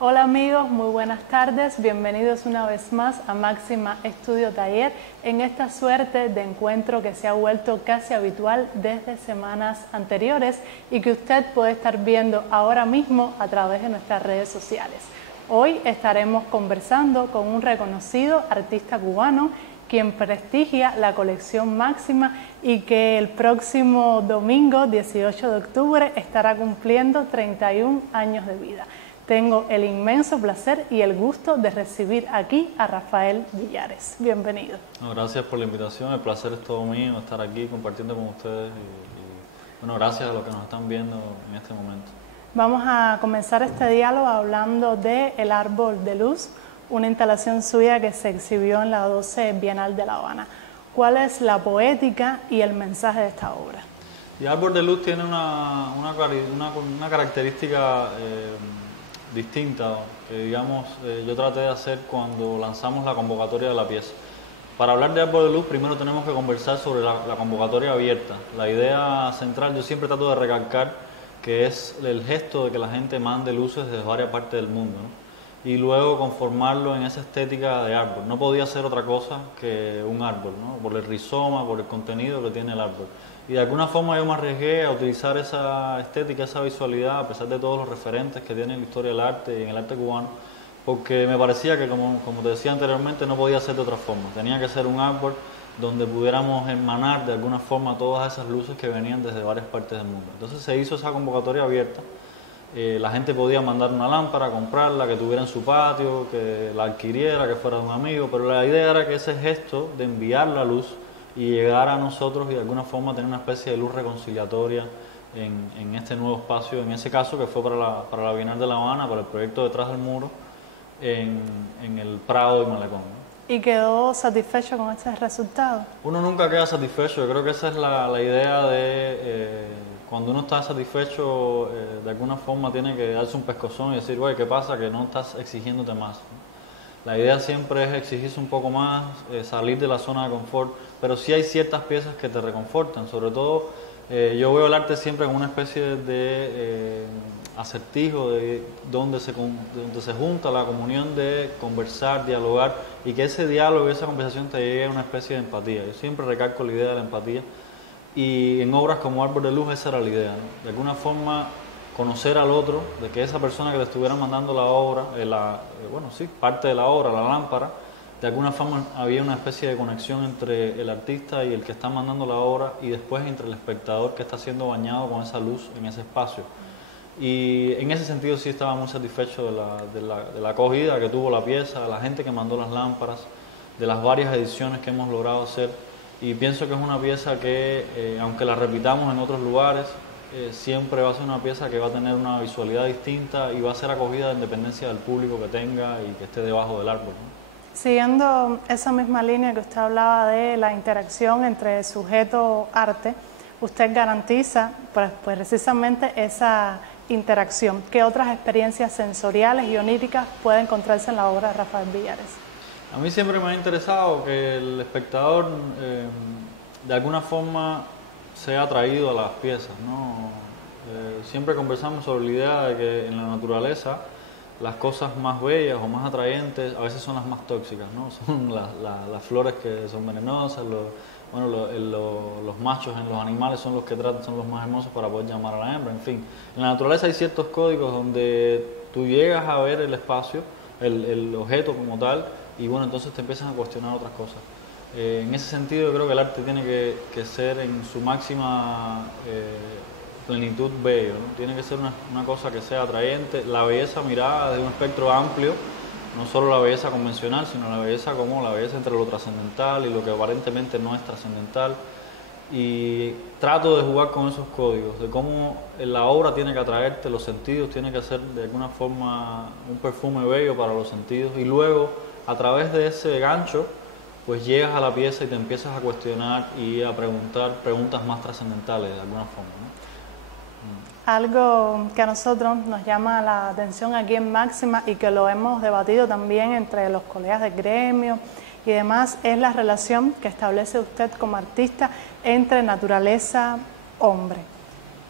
Hola amigos, muy buenas tardes, bienvenidos una vez más a Máxima Estudio Taller en esta suerte de encuentro que se ha vuelto casi habitual desde semanas anteriores y que usted puede estar viendo ahora mismo a través de nuestras redes sociales. Hoy estaremos conversando con un reconocido artista cubano quien prestigia la colección Máxima y que el próximo domingo 18 de octubre estará cumpliendo 31 años de vida. Tengo el inmenso placer y el gusto de recibir aquí a Rafael Villares. Bienvenido. No, gracias por la invitación, el placer es todo mío estar aquí compartiendo con ustedes y bueno, gracias a los que nos están viendo en este momento. Vamos a comenzar este diálogo hablando de El Árbol de Luz, una instalación suya que se exhibió en la 12 Bienal de La Habana. ¿Cuál es la poética y el mensaje de esta obra? El Árbol de Luz tiene una característica distinta que digamos yo traté de hacer cuando lanzamos la convocatoria de la pieza. Para hablar de Árbol de Luz primero tenemos que conversar sobre la convocatoria abierta. La idea central yo siempre trato de recalcar que es el gesto de que la gente mande luces desde varias partes del mundo, ¿no? Y luego conformarlo en esa estética de árbol. No podía ser otra cosa que un árbol, ¿no? Por el rizoma, por el contenido que tiene el árbol. Y de alguna forma yo me arriesgué a utilizar esa estética, esa visualidad, a pesar de todos los referentes que tiene en la historia del arte y en el arte cubano, porque me parecía que, como te decía anteriormente, no podía ser de otra forma. Tenía que ser un árbol donde pudiéramos emanar de alguna forma todas esas luces que venían desde varias partes del mundo. Entonces se hizo esa convocatoria abierta. La gente podía mandar una lámpara, comprarla, que tuviera en su patio, que la adquiriera, que fuera de un amigo, pero la idea era que ese gesto de enviar la luz y llegar a nosotros y de alguna forma tener una especie de luz reconciliatoria en este nuevo espacio, en ese caso que fue para la Bienal de La Habana, para el proyecto Detrás del Muro, en el Prado y Malecón, ¿no? ¿Y quedó satisfecho con este resultado? Uno nunca queda satisfecho, yo creo que esa es la idea de cuando uno está satisfecho, de alguna forma tiene que darse un pescozón y decir, oye, ¿qué pasa? Que no estás exigiéndote más, ¿no? La idea siempre es exigirse un poco más, salir de la zona de confort, pero sí hay ciertas piezas que te reconfortan, sobre todo yo veo el arte siempre como una especie de acertijo de donde se junta la comunión de conversar, dialogar y que ese diálogo y esa conversación te llegue a una especie de empatía. Yo siempre recalco la idea de la empatía y en obras como Árbol de Luz esa era la idea, ¿no? De alguna forma conocer al otro, de que esa persona que le estuviera mandando la obra, parte de la obra, la lámpara, de alguna forma había una especie de conexión entre el artista y el que está mandando la obra y después entre el espectador que está siendo bañado con esa luz en ese espacio. Y en ese sentido sí estaba muy satisfecho de la acogida que tuvo la pieza, de la gente que mandó las lámparas, de las varias ediciones que hemos logrado hacer. Y pienso que es una pieza que, aunque la repitamos en otros lugares, siempre va a ser una pieza que va a tener una visualidad distinta y va a ser acogida en dependencia del público que tenga y que esté debajo del árbol, ¿no? Siguiendo esa misma línea que usted hablaba de la interacción entre sujeto-arte, usted garantiza pues precisamente esa interacción. ¿Qué otras experiencias sensoriales y oníricas puede encontrarse en la obra de Rafael Villares? A mí siempre me ha interesado que el espectador de alguna forma sea atraído a las piezas, ¿no? Siempre conversamos sobre la idea de que en la naturaleza las cosas más bellas o más atrayentes a veces son las más tóxicas, ¿no? Son las flores que son venenosas, los machos en los animales son los que son los más hermosos para poder llamar a la hembra, en fin. En la naturaleza hay ciertos códigos donde tú llegas a ver el espacio, el objeto como tal, y bueno, entonces te empiezan a cuestionar otras cosas. En ese sentido yo creo que el arte tiene que ser en su máxima plenitud bello, ¿no? Tiene que ser una cosa que sea atrayente, la belleza mirada de un espectro amplio, no solo la belleza convencional, sino la belleza como la belleza entre lo trascendental y lo que aparentemente no es trascendental. Y trato de jugar con esos códigos, de cómo la obra tiene que atraerte, los sentidos, tiene que ser de alguna forma un perfume bello para los sentidos y luego a través de ese gancho pues llegas a la pieza y te empiezas a cuestionar y a preguntar preguntas más trascendentales de alguna forma, ¿no? Algo que a nosotros nos llama la atención aquí en Máxima y que lo hemos debatido también entre los colegas del gremio y demás es la relación que establece usted como artista entre naturaleza-hombre.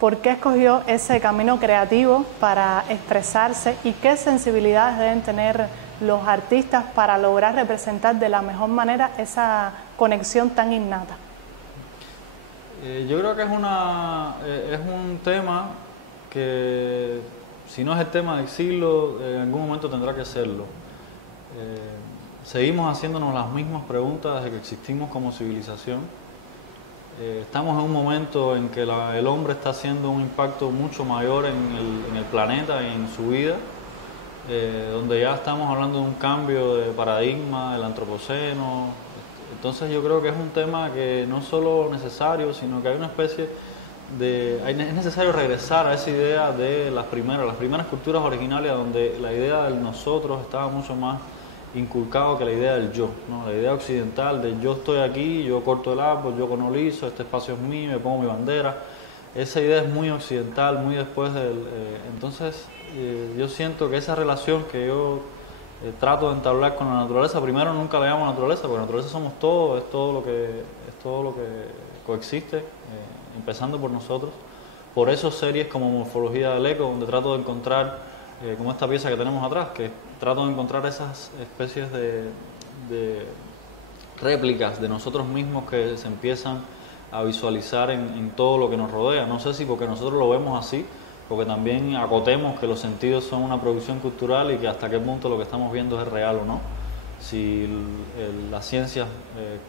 ¿Por qué escogió ese camino creativo para expresarse y qué sensibilidades deben tener los artistas para lograr representar de la mejor manera esa conexión tan innata? Yo creo que es un tema que, si no es el tema del siglo, en algún momento tendrá que serlo. Seguimos haciéndonos las mismas preguntas desde que existimos como civilización. Estamos en un momento en que el hombre está haciendo un impacto mucho mayor en el planeta y en su vida, donde ya estamos hablando de un cambio de paradigma, del antropoceno. Entonces yo creo que es un tema que no solo necesario, sino que hay una especie es necesario regresar a esa idea de las primeras culturas originales, donde la idea del nosotros estaba mucho más inculcado que la idea del yo, ¿no? La idea occidental de yo estoy aquí, yo corto el árbol, yo colonizo, este espacio es mío, me pongo mi bandera. Esa idea es muy occidental, muy después del... entonces yo siento que esa relación que yo trato de entablar con la naturaleza, primero nunca le llamo naturaleza, porque la naturaleza somos todos, es todo lo que coexiste, empezando por nosotros. Por eso series como Morfología del Eco, donde trato de encontrar, como esta pieza que tenemos atrás, que trato de encontrar esas especies de réplicas de nosotros mismos que se empiezan a visualizar en todo lo que nos rodea. No sé si porque nosotros lo vemos así, porque también acotemos que los sentidos son una producción cultural y que hasta qué punto lo que estamos viendo es real o no. Si las ciencias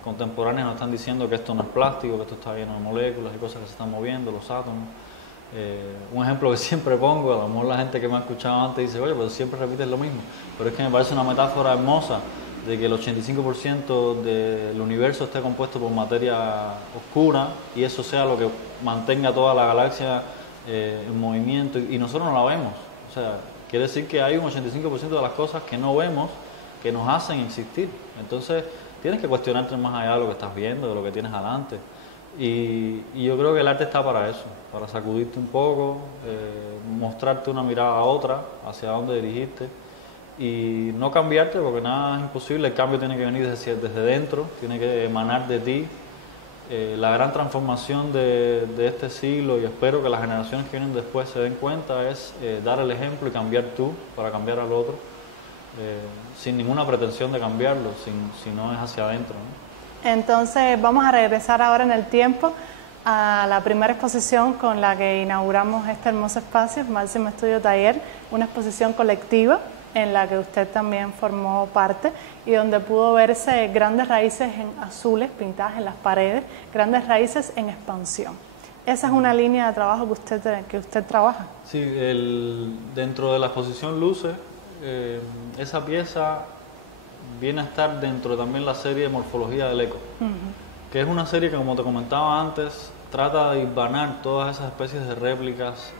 contemporáneas nos están diciendo que esto no es plástico, que esto está lleno de moléculas y cosas que se están moviendo, los átomos. Un ejemplo que siempre pongo, a lo mejor la gente que me ha escuchado antes dice, oye, pero siempre repites lo mismo, pero es que me parece una metáfora hermosa de que el 85% del universo esté compuesto por materia oscura y eso sea lo que mantenga toda la galaxia en movimiento y nosotros no la vemos. O sea, quiere decir que hay un 85% de las cosas que no vemos que nos hacen existir. Entonces tienes que cuestionarte más allá de lo que estás viendo, de lo que tienes adelante. Y yo creo que el arte está para eso, para sacudirte un poco, mostrarte una mirada a otra, hacia dónde dirigirte y no cambiarte, porque nada es imposible. El cambio tiene que venir desde dentro, tiene que emanar de ti. La gran transformación de este siglo, y espero que las generaciones que vienen después se den cuenta, es dar el ejemplo y cambiar tú para cambiar al otro, sin ninguna pretensión de cambiarlo, si no es hacia adentro, ¿no? Entonces vamos a regresar ahora en el tiempo a la primera exposición con la que inauguramos este hermoso espacio, Máxima Estudio Taller, una exposición colectiva en la que usted también formó parte y donde pudo verse grandes raíces en azules pintadas en las paredes, grandes raíces en expansión. Esa es una línea de trabajo que usted trabaja. Sí, dentro de la exposición Luces, esa pieza viene a estar dentro también la serie de Morfología del Eco, que es una serie que, como te comentaba antes, trata de hilvanar todas esas especies de réplicas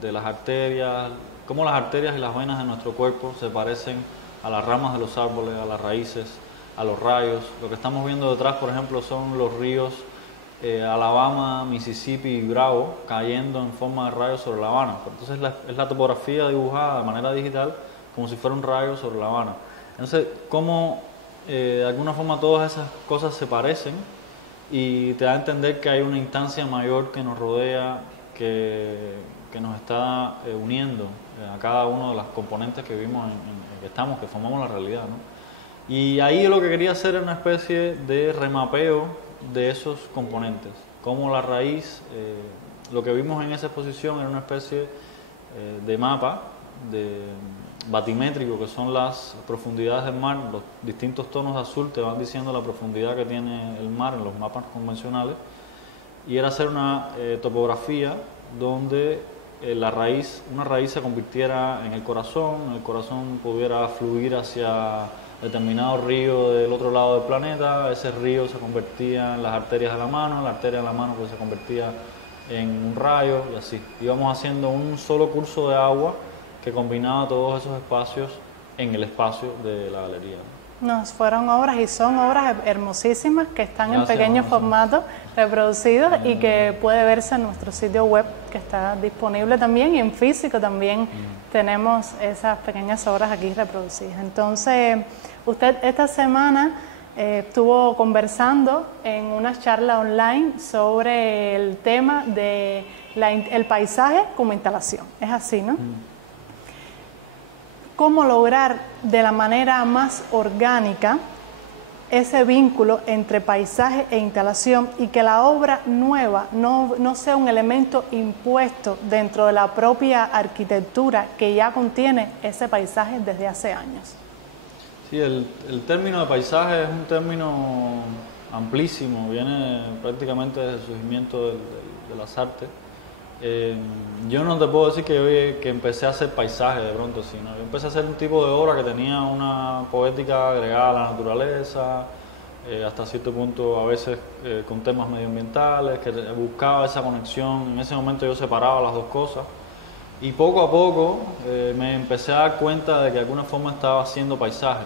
de las arterias, cómo las arterias y las venas de nuestro cuerpo se parecen a las ramas de los árboles, a las raíces, a los rayos. Lo que estamos viendo detrás, por ejemplo, son los ríos Alabama, Mississippi y Bravo cayendo en forma de rayos sobre La Habana. Entonces es la topografía dibujada de manera digital como si fuera un rayo sobre La Habana. Entonces, cómo de alguna forma todas esas cosas se parecen y te da a entender que hay una instancia mayor que nos rodea, que nos está uniendo a cada uno de los componentes que vimos que formamos la realidad, ¿no? Y ahí lo que quería hacer era una especie de remapeo de esos componentes, como la raíz, lo que vimos en esa exposición era una especie de mapa batimétrico, que son las profundidades del mar. Los distintos tonos de azul te van diciendo la profundidad que tiene el mar en los mapas convencionales, y era hacer una topografía donde una raíz se convirtiera en el corazón pudiera fluir hacia determinado río del otro lado del planeta, ese río se convertía en las arterias de la mano pues se convertía en un rayo, y así íbamos haciendo un solo curso de agua que combinaba todos esos espacios en el espacio de la galería. Nos fueron obras y son obras hermosísimas que están en pequeño formato reproducidos y que puede verse en nuestro sitio web, que está disponible también, y en físico también tenemos esas pequeñas obras aquí reproducidas. Entonces, usted esta semana estuvo conversando en una charla online sobre el tema de el paisaje como instalación. Es así, ¿no? ¿Cómo lograr de la manera más orgánica ese vínculo entre paisaje e instalación y que la obra nueva no sea un elemento impuesto dentro de la propia arquitectura que ya contiene ese paisaje desde hace años? Sí, el término de paisaje es un término amplísimo, viene prácticamente desde el surgimiento de las artes. Yo no te puedo decir que empecé a hacer paisaje de pronto, sino yo empecé a hacer un tipo de obra que tenía una poética agregada a la naturaleza, hasta cierto punto a veces con temas medioambientales, que buscaba esa conexión. En ese momento yo separaba las dos cosas y poco a poco me empecé a dar cuenta de que de alguna forma estaba haciendo paisaje.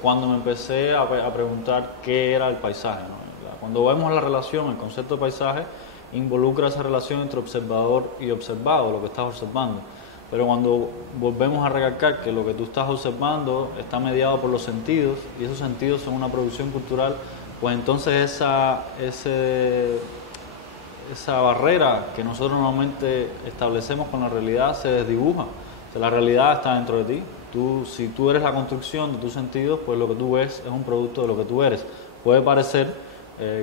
Cuando me empecé a preguntar qué era el paisaje, ¿no? Cuando vemos la relación, el concepto de paisaje involucra esa relación entre observador y observado, lo que estás observando. Pero cuando volvemos a recalcar que lo que tú estás observando está mediado por los sentidos, y esos sentidos son una producción cultural, pues entonces esa barrera que nosotros normalmente establecemos con la realidad se desdibuja. O sea, la realidad está dentro de ti. Si tú eres la construcción de tus sentidos, pues lo que tú ves es un producto de lo que tú eres. Puede parecer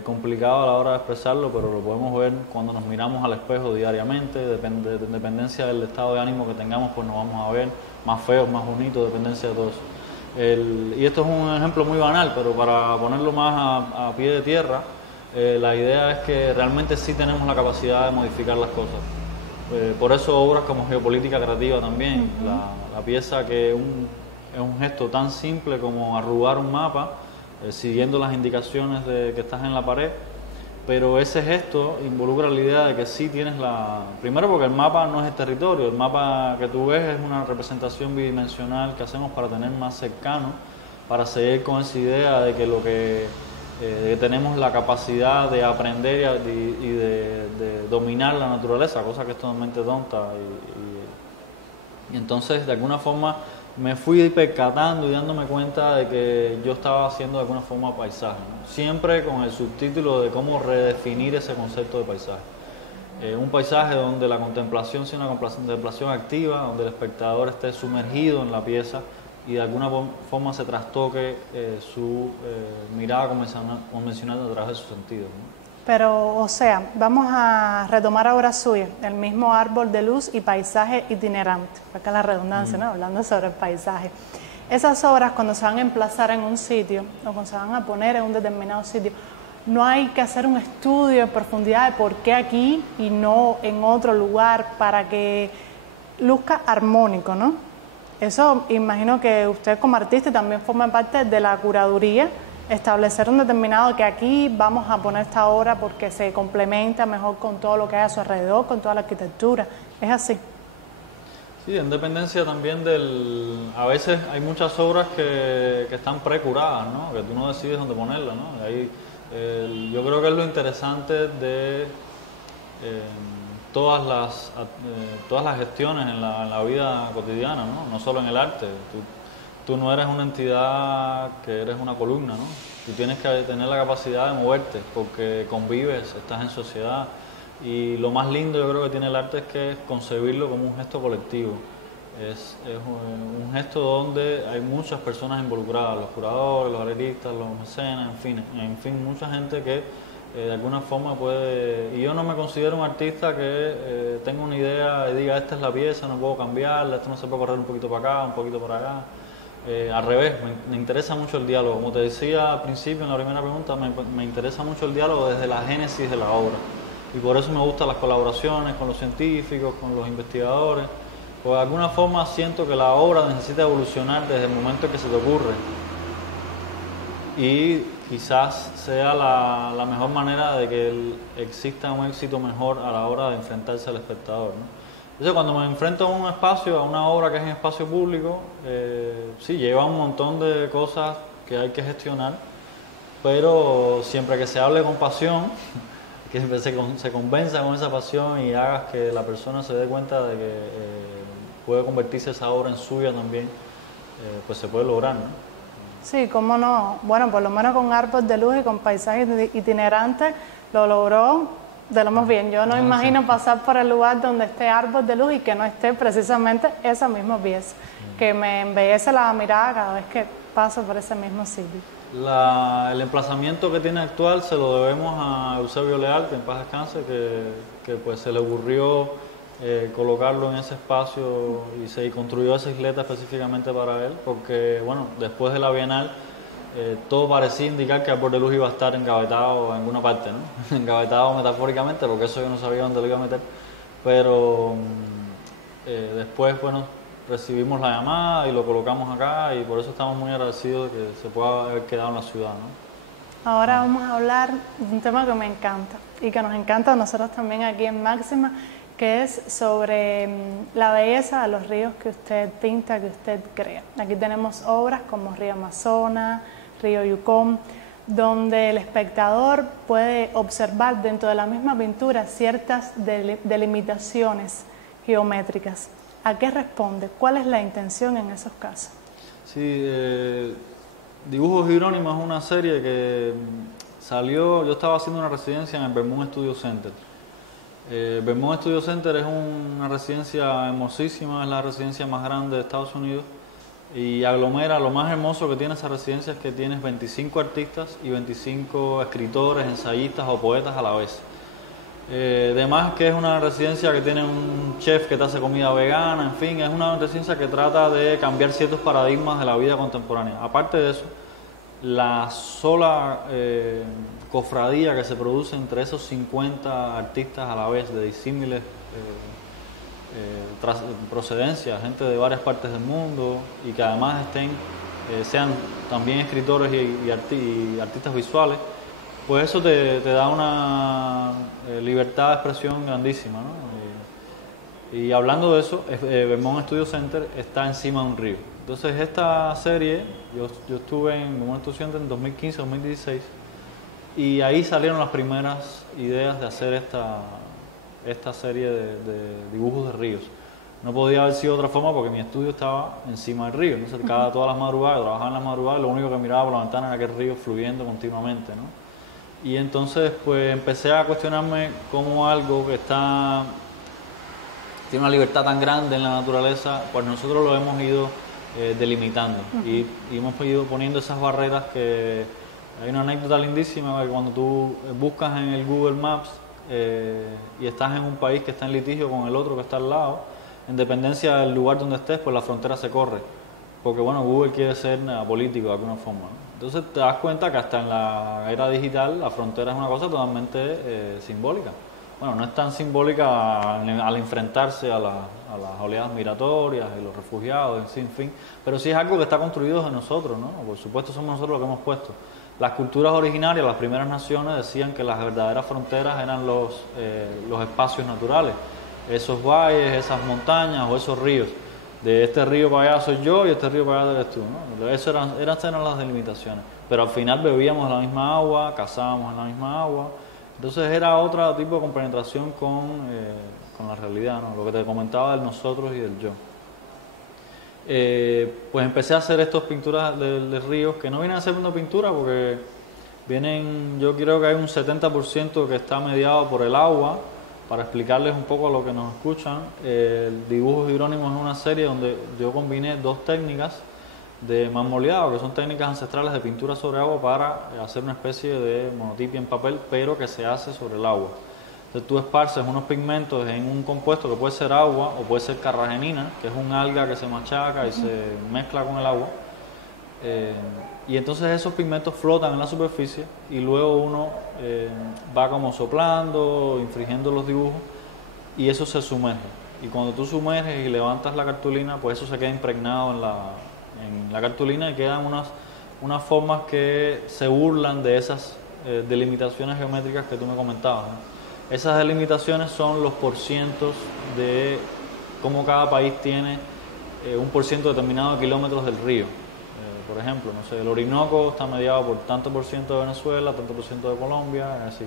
complicado a la hora de expresarlo, pero lo podemos ver cuando nos miramos al espejo diariamente. De dependencia del estado de ánimo que tengamos, pues nos vamos a ver más feos, más bonitos, dependencia de todo eso. Y esto es un ejemplo muy banal, pero para ponerlo más a pie de tierra, la idea es que realmente sí tenemos la capacidad de modificar las cosas. Por eso obras como Geopolítica Creativa también, la pieza que es un gesto tan simple como arrugar un mapa, siguiendo las indicaciones que estás en la pared, pero ese gesto involucra la idea de que sí tienes primero porque el mapa no es el territorio, el mapa que tú ves es una representación bidimensional que hacemos para tener más cercano, para seguir con esa idea de que tenemos la capacidad de aprender y de dominar la naturaleza, cosa que es totalmente tonta. Y entonces, de alguna forma, me fui percatando y dándome cuenta de que yo estaba haciendo de alguna forma paisaje, ¿no? Siempre con el subtítulo de cómo redefinir ese concepto de paisaje. Un paisaje donde la contemplación sea una contemplación activa, donde el espectador esté sumergido en la pieza y de alguna forma se trastoque su mirada convencional a través de sus sentidos, ¿no? Pero, o sea, vamos a retomar ahora suya, el mismo árbol de luz y paisaje itinerante, acá la redundancia, ¿no? Hablando sobre el paisaje. Esas obras cuando se van a emplazar en un sitio o cuando se van a poner en un determinado sitio, no hay que hacer un estudio de profundidad de por qué aquí y no en otro lugar para que luzca armónico, ¿no? Eso imagino que usted como artista también forma parte de la curaduría, establecer un determinado que aquí vamos a poner esta obra porque se complementa mejor con todo lo que hay a su alrededor, con toda la arquitectura. ¿Es así? Sí, en dependencia también a veces hay muchas obras que están precuradas, ¿no? Que tú no decides dónde ponerlas, ¿no? Ahí, yo creo que es lo interesante de todas las gestiones en la vida cotidiana, ¿no? No solo en el arte. Tú no eres una entidad que eres una columna, ¿no? Tú tienes que tener la capacidad de moverte porque convives, estás en sociedad. Y lo más lindo yo creo que tiene el arte es que es concebirlo como un gesto colectivo. Es un gesto donde hay muchas personas involucradas, los curadores, los galeristas, los mecenas, en fin, mucha gente que de alguna forma puede... Y yo no me considero un artista que tenga una idea y diga esta es la pieza, no puedo cambiarla, esto no se puede correr un poquito para acá, un poquito para acá. Al revés, me interesa mucho el diálogo. Como te decía al principio en la primera pregunta, me interesa mucho el diálogo desde la génesis de la obra. Y por eso me gustan las colaboraciones con los científicos, con los investigadores. Porque de alguna forma siento que la obra necesita evolucionar desde el momento en que se te ocurre. Y quizás sea la mejor manera de que exista un éxito mejor a la hora de enfrentarse al espectador, ¿no? Entonces, cuando me enfrento a un espacio, a una obra que es en espacio público, sí, lleva un montón de cosas que hay que gestionar, pero siempre que se hable con pasión, que se convenza con esa pasión y hagas que la persona se dé cuenta de que puede convertirse esa obra en suya también, pues se puede lograr, ¿no? Sí, cómo no. Bueno, por lo menos con árboles de luz y con paisajes itinerantes lo logró de lo más bien. Yo no imagino pasar por el lugar donde esté árbol de luz y que no esté precisamente esa misma pieza, que me embellece la mirada cada vez que paso por ese mismo sitio. El emplazamiento que tiene actual se lo debemos a Eusebio Leal, que en paz descanse, que pues se le ocurrió colocarlo en ese espacio y se construyó esa isleta específicamente para él, porque bueno, después de la Bienal todo parecía indicar que el Árbol de Luz iba a estar engavetado en alguna parte, ¿no? Engavetado metafóricamente, porque eso yo no sabía dónde lo iba a meter, pero después, bueno, recibimos la llamada y lo colocamos acá y por eso estamos muy agradecidos de que se pueda haber quedado en la ciudad, ¿no? Ahora vamos a hablar de un tema que me encanta y que nos encanta a nosotros también aquí en Máxima, que es sobre la belleza de los ríos que usted pinta, que usted crea. Aquí tenemos obras como Río Amazonas, Río Yukón, donde el espectador puede observar dentro de la misma pintura ciertas delimitaciones geométricas. ¿A qué responde? ¿Cuál es la intención en esos casos? Sí, Dibujos Hidrónimos es una serie que salió, yo estaba haciendo una residencia en el Vermont Studio Center. Vermont Studio Center es una residencia hermosísima, es la residencia más grande de Estados Unidos y aglomera, lo más hermoso que tiene esa residencia es que tienes 25 artistas y 25 escritores, ensayistas o poetas a la vez. Además que es una residencia que tiene un chef que te hace comida vegana, en fin, es una residencia que trata de cambiar ciertos paradigmas de la vida contemporánea. Aparte de eso, la sola cofradía que se produce entre esos 50 artistas a la vez de disímiles procedencias, gente de varias partes del mundo y que además sean también escritores y artistas visuales, pues eso te da una libertad de expresión grandísima, ¿no? Y hablando de eso, Vermont Studio Center está encima de un río. Entonces esta serie, yo estuve en Vermont Studio Center en 2015-2016 y ahí salieron las primeras ideas de hacer esta serie de dibujos de ríos. No podía haber sido de otra forma porque mi estudio estaba encima del río, entonces todas las madrugadas, trabajaba en las madrugadas y lo único que miraba por la ventana era aquel río fluyendo continuamente, ¿no? Y entonces pues empecé a cuestionarme cómo algo que tiene una libertad tan grande en la naturaleza, pues nosotros lo hemos ido delimitando y hemos ido poniendo esas barreras que... Hay una anécdota lindísima que cuando tú buscas en el Google Maps y estás en un país que está en litigio con el otro que está al lado, en dependencia del lugar donde estés, pues la frontera se corre. Porque bueno, Google quiere ser político de alguna forma, ¿no? Entonces te das cuenta que hasta en la era digital la frontera es una cosa totalmente simbólica. Bueno, no es tan simbólica al enfrentarse a las oleadas migratorias y los refugiados, en fin, pero sí es algo que está construido de nosotros, ¿no? Por supuesto somos nosotros los que hemos puesto. Las culturas originarias, las primeras naciones decían que las verdaderas fronteras eran los espacios naturales, esos valles, esas montañas o esos ríos. De este río para allá soy yo y este río para allá eres tú, ¿no? Esas eran las delimitaciones. Pero al final bebíamos la misma agua, cazábamos en la misma agua. Entonces era otro tipo de compenetración con la realidad, ¿no? Lo que te comentaba del nosotros y del yo. Pues empecé a hacer estas pinturas de ríos que no vienen a ser una pintura porque yo creo que hay un 70% que está mediado por el agua. Para explicarles un poco a los que nos escuchan, el Dibujos Hidrónimos es una serie donde yo combiné dos técnicas de marmoleado, que son técnicas ancestrales de pintura sobre agua para hacer una especie de monotipia en papel, pero que se hace sobre el agua. Entonces tú esparces unos pigmentos en un compuesto que puede ser agua o puede ser carragenina, que es un alga que se machaca y se mezcla con el agua. Y entonces esos pigmentos flotan en la superficie y luego uno va como soplando, infringiendo los dibujos y eso se sumerge. Y cuando tú sumerges y levantas la cartulina, pues eso se queda impregnado en la cartulina y quedan unas formas que se burlan de esas delimitaciones geométricas que tú me comentabas, ¿no? Esas delimitaciones son los porcientos de cómo cada país tiene un porciento determinado de kilómetros del río. Por ejemplo, no sé, el Orinoco está mediado por tanto por ciento de Venezuela, tanto por ciento de Colombia, es así.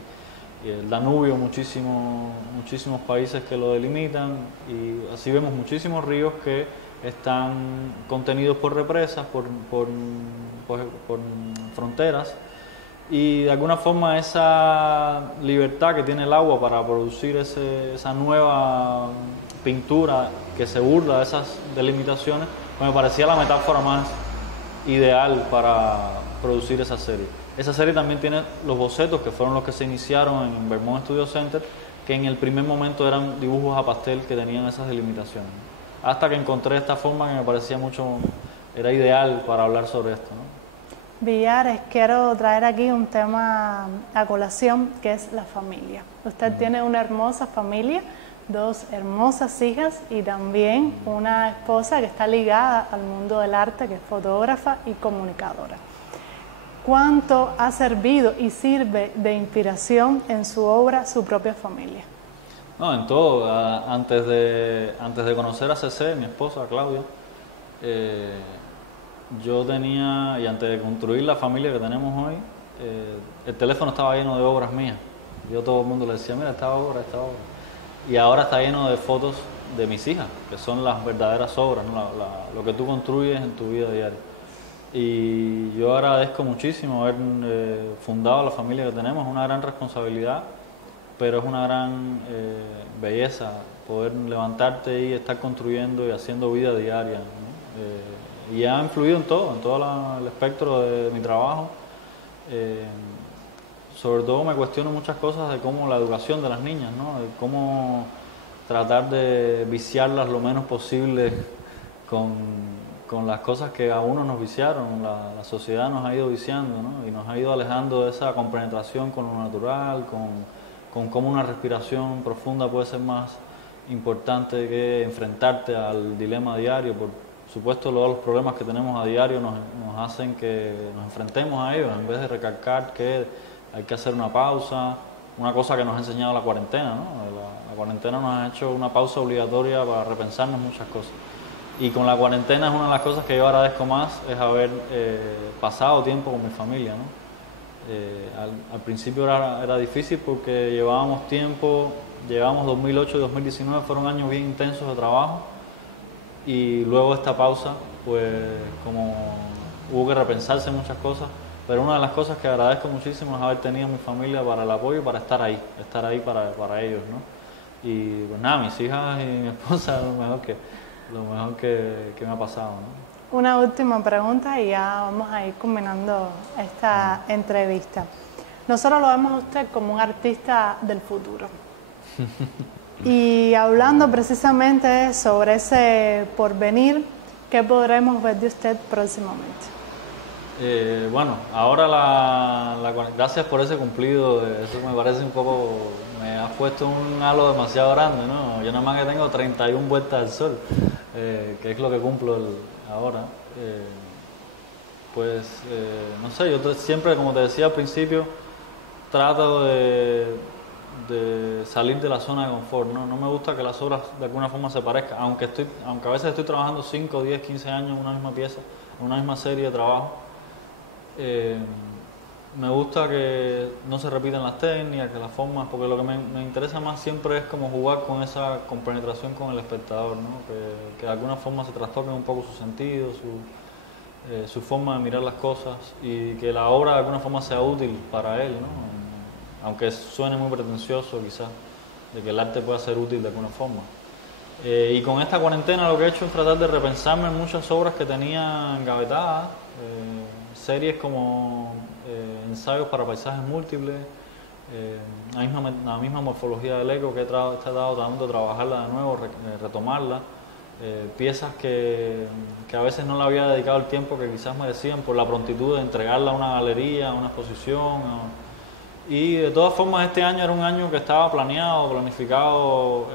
Y el Danubio, muchísimos países que lo delimitan, y así vemos muchísimos ríos que están contenidos por represas, por por fronteras, y de alguna forma esa libertad que tiene el agua para producir esa nueva pintura que se burla de esas delimitaciones, pues me parecía la metáfora más ideal para producir esa serie. Esa serie también tiene los bocetos, que fueron los que se iniciaron en Vermont Studio Center, que en el primer momento eran dibujos a pastel que tenían esas delimitaciones. Hasta que encontré esta forma que me parecía era ideal para hablar sobre esto, ¿no? Villares, quiero traer aquí un tema a colación, que es la familia. Usted tiene una hermosa familia, 2 hermosas hijas y también una esposa que está ligada al mundo del arte, que es fotógrafa y comunicadora. ¿Cuánto ha servido y sirve de inspiración en su obra su propia familia? No, en todo. Antes de conocer a CC, mi esposa Claudia, yo tenía, y antes de construir la familia que tenemos hoy, el teléfono estaba lleno de obras mías. Yo a todo el mundo le decía, mira, esta obra. Y ahora está lleno de fotos de mis hijas, que son las verdaderas obras, ¿no? Lo que tú construyes en tu vida diaria. Y yo agradezco muchísimo haber fundado la familia que tenemos. Es una gran responsabilidad, pero es una gran belleza poder levantarte y estar construyendo y haciendo vida diaria, ¿no? Y ha influido en todo el espectro de mi trabajo. Sobre todo me cuestiono muchas cosas de cómo la educación de las niñas, ¿no? De cómo tratar de viciarlas lo menos posible con las cosas que a uno nos viciaron. La sociedad nos ha ido viciando, ¿no? Y nos ha ido alejando de esa compenetración con lo natural, con cómo una respiración profunda puede ser más importante que enfrentarte al dilema diario. Por supuesto, los problemas que tenemos a diario nos hacen que nos enfrentemos a ellos en vez de recalcar que hay que hacer una pausa, una cosa que nos ha enseñado la cuarentena, ¿no? La cuarentena nos ha hecho una pausa obligatoria para repensarnos muchas cosas. Y con la cuarentena es una de las cosas que yo agradezco más, es haber pasado tiempo con mi familia, ¿no? Al principio era difícil porque llevábamos 2008 y 2019 fueron años bien intensos de trabajo, y luego esta pausa, pues como hubo que repensarse muchas cosas, pero una de las cosas que agradezco muchísimo es haber tenido a mi familia para el apoyo y para estar ahí para ellos, ¿no? Y pues nada, mis hijas y mi esposa lo mejor que me ha pasado, ¿no? Una última pregunta y ya vamos a ir combinando esta entrevista. Nosotros lo vemos a usted como un artista del futuro. Y hablando precisamente sobre ese porvenir, ¿qué podremos ver de usted próximamente? Bueno, ahora gracias por ese cumplido, eso me parece un poco, me has puesto un halo demasiado grande, ¿no? Yo nada más que tengo 31 vueltas al sol, que es lo que cumplo ahora. No sé, yo siempre, como te decía al principio, trato de salir de la zona de confort, ¿no? No me gusta que las obras de alguna forma se parezcan, aunque a veces estoy trabajando 5, 10, 15 años en una misma pieza, en una misma serie de trabajo. Me gusta que no se repiten las técnicas, que las formas, porque lo que me interesa más siempre es como jugar con esa compenetración con el espectador, ¿no? Que de alguna forma se trastoquen un poco sus sentidos, su forma de mirar las cosas, y que la obra de alguna forma sea útil para él, ¿no? Aunque suene muy pretencioso quizás, de que el arte pueda ser útil de alguna forma. Y con esta cuarentena lo que he hecho es tratar de repensarme en muchas obras que tenía engavetadas, series como ensayos para paisajes múltiples, la misma morfología del eco que he tratado tratando de trabajarla de nuevo, retomarla, piezas que a veces no le había dedicado el tiempo que quizás merecían por la prontitud de entregarla a una galería, a una exposición. Y de todas formas este año era un año que estaba planificado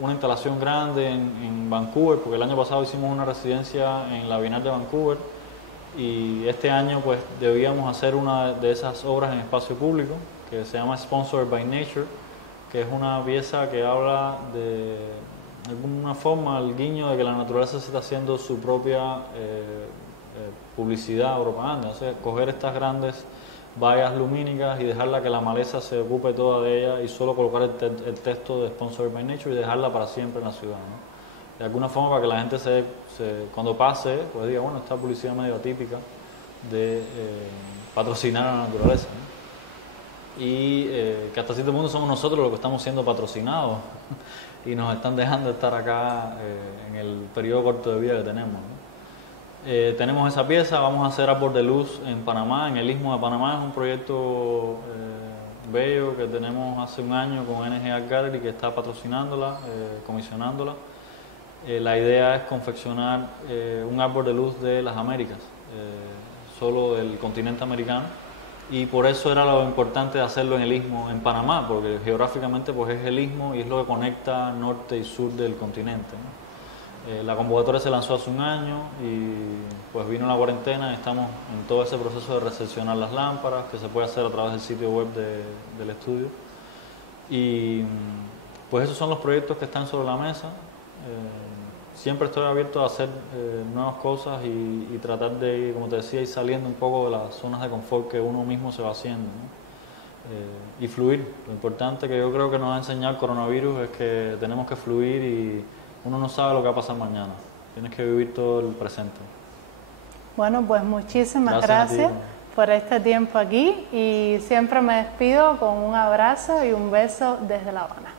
una instalación grande en Vancouver, porque el año pasado hicimos una residencia en la Bienal de Vancouver, y este año pues debíamos hacer una de esas obras en espacio público que se llama Sponsored by Nature, que es una pieza que habla de alguna forma el guiño de que la naturaleza se está haciendo su propia publicidad o propaganda, o sea, coger estas grandes vallas lumínicas y dejarla que la maleza se ocupe toda de ella y solo colocar el texto de Sponsored by Nature y dejarla para siempre en la ciudad, ¿no? De alguna forma para que la gente cuando pase, pues diga, bueno, esta publicidad medio atípica, de patrocinar a la naturaleza, ¿no? Y que hasta cierto punto somos nosotros los que estamos siendo patrocinados y nos están dejando estar acá en el periodo corto de vida que tenemos, ¿no? Tenemos esa pieza, vamos a hacer Árbol de Luz en Panamá, en el Istmo de Panamá. Es un proyecto bello que tenemos hace un año con NG Art Gallery, que está patrocinándola, comisionándola. La idea es confeccionar un árbol de luz de las Américas, solo del continente americano, y por eso era lo importante de hacerlo en el Istmo, en Panamá, porque geográficamente pues es el Istmo y es lo que conecta norte y sur del continente, ¿no? La convocatoria se lanzó hace un año y pues vino la cuarentena y estamos en todo ese proceso de recepcionar las lámparas, que se puede hacer a través del sitio web del estudio. Y pues esos son los proyectos que están sobre la mesa. Siempre estoy abierto a hacer nuevas cosas y tratar de, como te decía, ir saliendo un poco de las zonas de confort que uno mismo se va haciendo, ¿no? Y fluir. Lo importante que yo creo que nos ha enseñado el coronavirus es que tenemos que fluir y uno no sabe lo que va a pasar mañana. Tienes que vivir todo el presente. Bueno, pues muchísimas gracias por este tiempo aquí y siempre me despido con un abrazo y un beso desde La Habana.